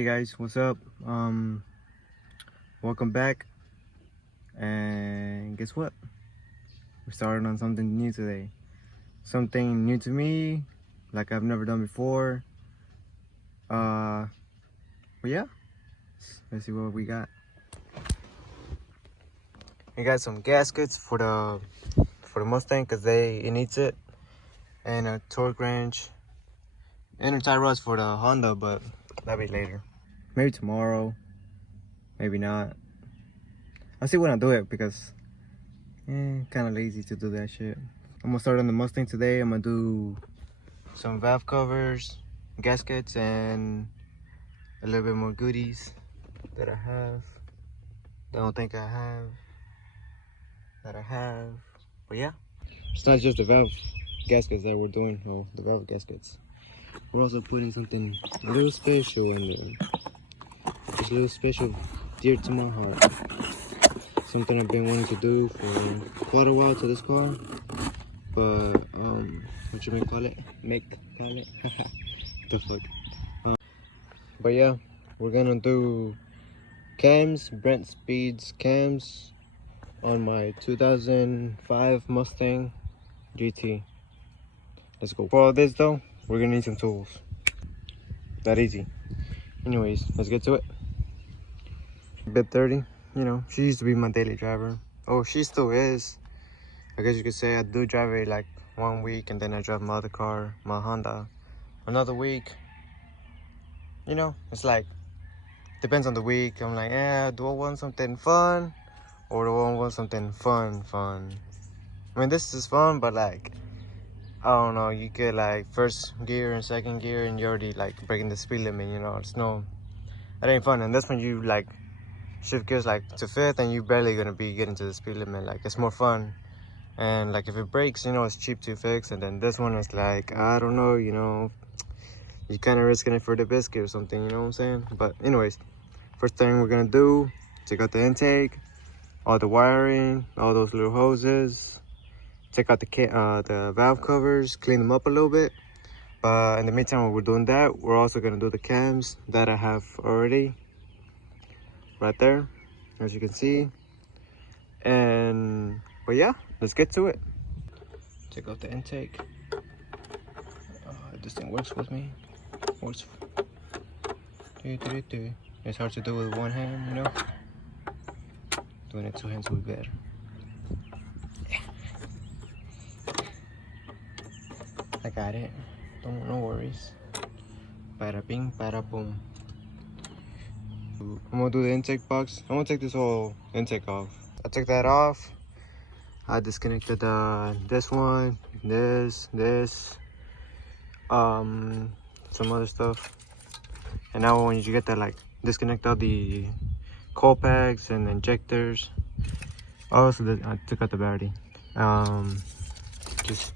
Hey guys, what's up? Welcome back. And guess what? We're starting on something new today. Something new to me, like I've never done before. But yeah, let's see what we got. We got some gaskets for the Mustang because it needs it, and a torque wrench, and a tie rods for the Honda, but that'll be later. Maybe tomorrow, maybe not. I'll see when I do it because kind of lazy to do that shit. I'm gonna start on the Mustang today. I'm gonna do some valve covers, gaskets, and a little bit more goodies that I have. Don't think I have. That I have. But yeah. It's not just the valve gaskets that we're doing, or the valve gaskets. We're also putting something a little special in there. Just a little special dear to my heart. Something I've been wanting to do for quite a while to this car. But what you may call it? The fuck. But yeah, we're gonna do cams, Brent Speed's cams on my 2005 Mustang GT. Let's go. For all this though, we're gonna need some tools. That easy. Anyways, let's get to it. Bit 30, you know, she used to be my daily driver. Oh, she still is. I guess you could say I do drive it like 1 week, and then I drive my other car, my Honda, another week. You know, it's like, depends on the week. I'm like, do I want something fun, or do I want something fun? I mean, this is fun, but like, I don't know, you get like first gear and second gear and you're already like breaking the speed limit, you know. It ain't fun. And that's when you like shift gears like to fifth and you barely gonna be getting to the speed limit. Like, it's more fun. And like, if it breaks, you know, it's cheap to fix. And then this one is like, I don't know, you know, you're kind of risking it for the biscuit or something, you know what I'm saying? But anyways, first thing we're gonna do, check out the intake, all the wiring, all those little hoses. Check out the valve covers, clean them up a little bit. But in the meantime, while we're doing that, we're also gonna do the cams that I have already right there, as you can see. And but yeah, let's get to it. Check out the intake. If this thing works with me, works. It's hard to do with one hand, you know. Doing it two hands will be better. I got it. No worries. Bada bing, bada boom. I'm gonna do the intake box. I'm gonna take this whole intake off. I took that off. I disconnected this one, this, some other stuff. And now when you get that, like, disconnect all the coil packs and injectors. Also, I took out the battery. Just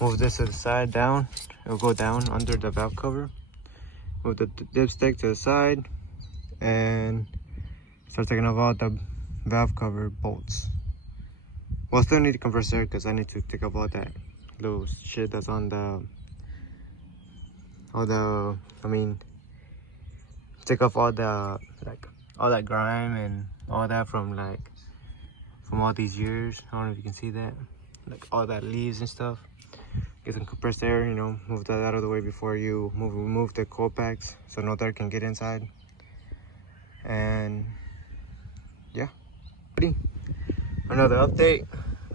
move this to the side down. It'll go down under the valve cover. Move the dipstick to the side and start taking off all the valve cover bolts. Well, I still need the compressor because I need to take off all that little shit that's on take off all the, like, all that grime and all that from all these years. I don't know if you can see that, like all that leaves and stuff. Get some compressed air, you know, move that out of the way before you remove the coil packs so no dirt can get inside. And yeah, another update.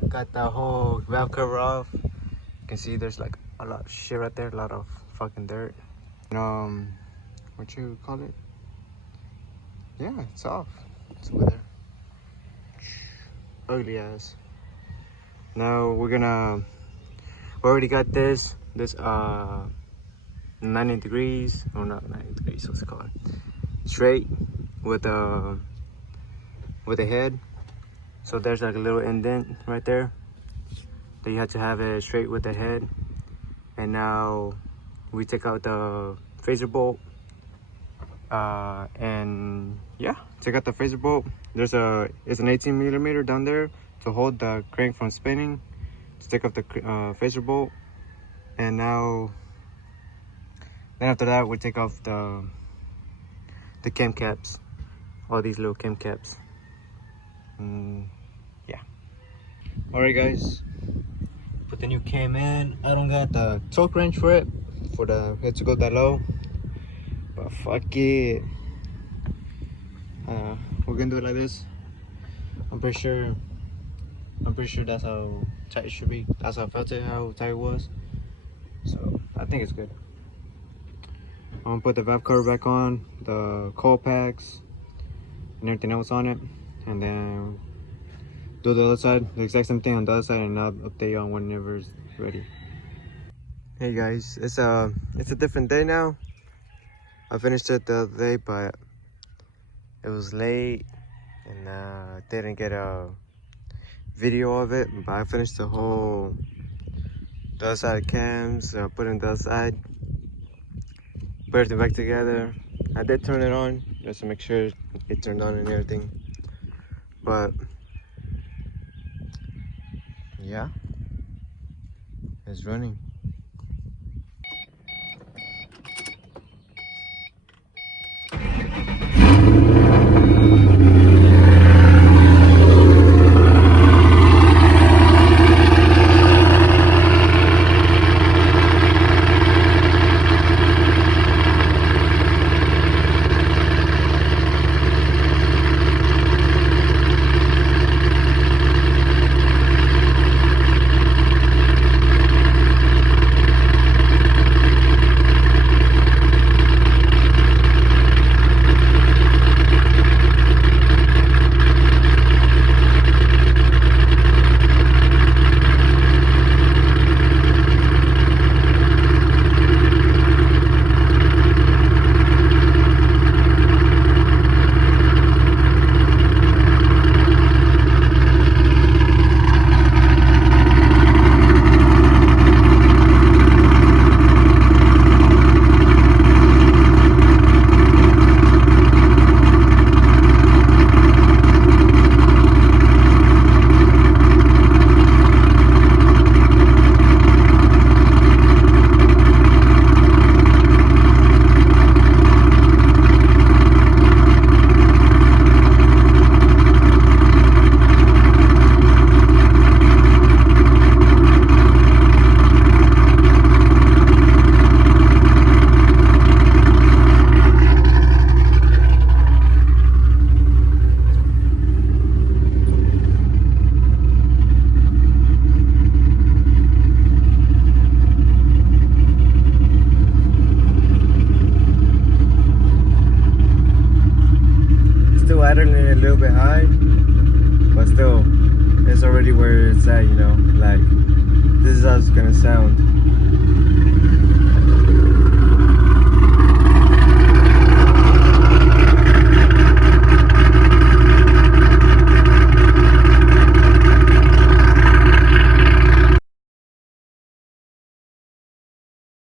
Got the whole valve cover off. You can see there's like a lot of shit right there, a lot of fucking dirt. And, what you call it? Yeah, it's off. It's over there. Ugly ass. Now we already got this 90 degrees, or not 90 degrees, what's it called? Straight with the head. So there's like a little indent right there that you have to have it straight with the head. And now we take out the phaser bolt. And yeah, check out the phaser bolt. It's an 18 millimeter down there to hold the crank from spinning. To take off the phaser bolt. And now, then after that, we take off the the cam caps, all these little cam caps. Yeah. Alright guys, put the new cam in. I don't got the torque wrench for it, for the head to go that low, but fuck it. We're gonna do it like this. I'm pretty sure that's how tight it should be. That's how I felt it, how tight it was. So I think it's good. I'm gonna put the valve cover back on, the coil packs, and everything else on it, and then do the other side, the exact same thing on the other side, and I'll update you on whenever it's ready. Hey guys, it's a different day now. I finished it the other day, but it was late and didn't get a video of it. But I finished the other side of cams, put it on the other side, put everything back together. I did turn it on just to make sure it turned on and everything, but yeah, it's running. Still idling a little bit high, but still, it's already where it's at, you know. Like, this is how it's gonna sound.